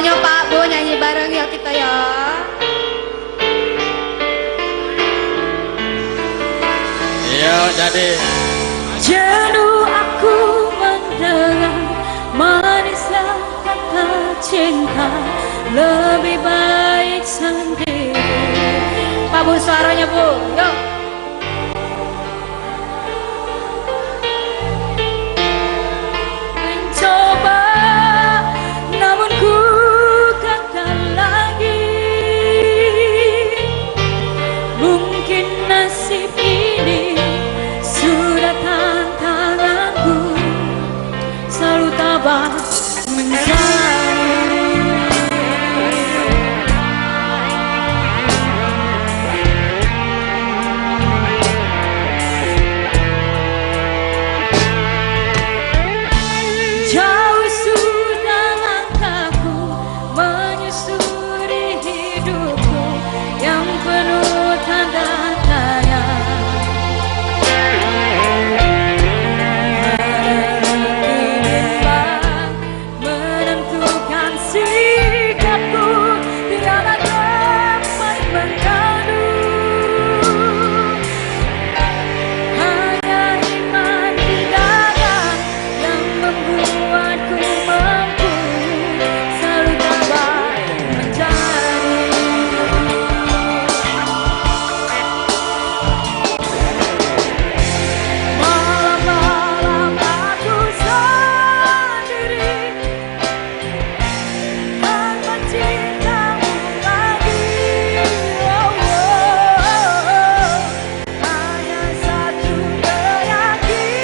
Pokoknya Pak Bu nyanyi bareng ya kita ya. Iya jadi jenuh aku mendengar manisnya kata cinta, lebih baik sendiri. Pak Bu suaranya Bu, yuk. Mencoba namun ku gagal lagi. Mungkin nasib ini sudah tantanganku, selalu tabah mencari. Jauh sudah langkahku menyusuri hidupku yang penuh tanda tanya. Menimbang menentukan sikapku, tiada tempat mengadu. Hanya iman di dada yang membuatku mampu selalu tabah mencari. Malam-malam aku sendiri tanpa cintamu lagi. Hanya satu keyakinanku,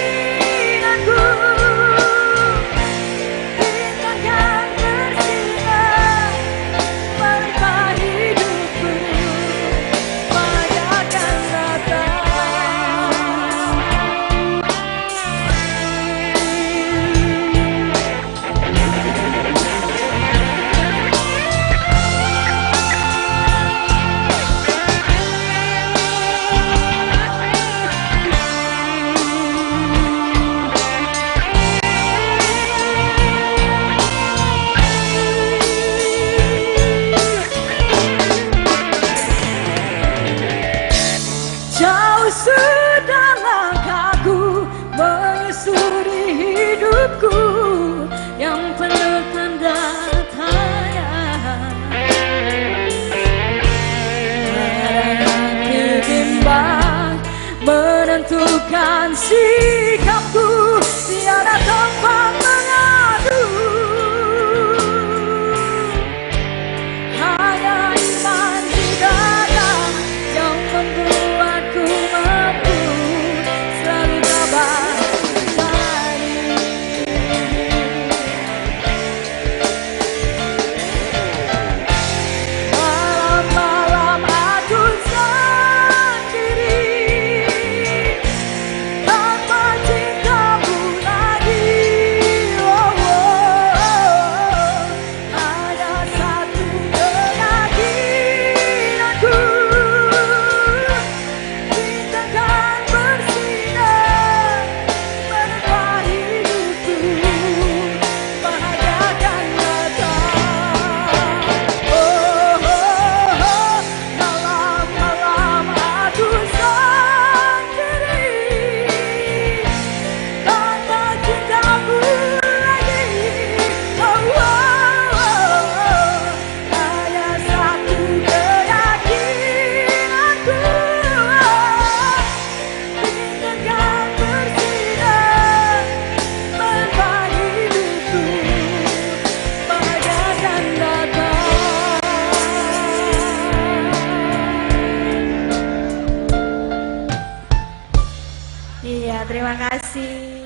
bintang yang bersinar menerpa hidupku, bagaikan datang. Jauh sudah langkahku menyusuri hidupku yang penuh tanda tanya. Ketimbang menentukan sikapku, tiada tempat mengadu. Hanya iman di dada yang membuatku mampu selalu tabah mencari. Malam-malam aku sendiri tanpa cintamu lagi. Hanya satu keyakinanku, bintang kan bersinar menerpa hidupku, bahagia akan datang. Malam-malam aku sendiri tanpa cintamu lagi. Hanya satu keyakinanku, bintang kan bersinar menerpa hidupku, bahagia akan datang. Iya, terima kasih.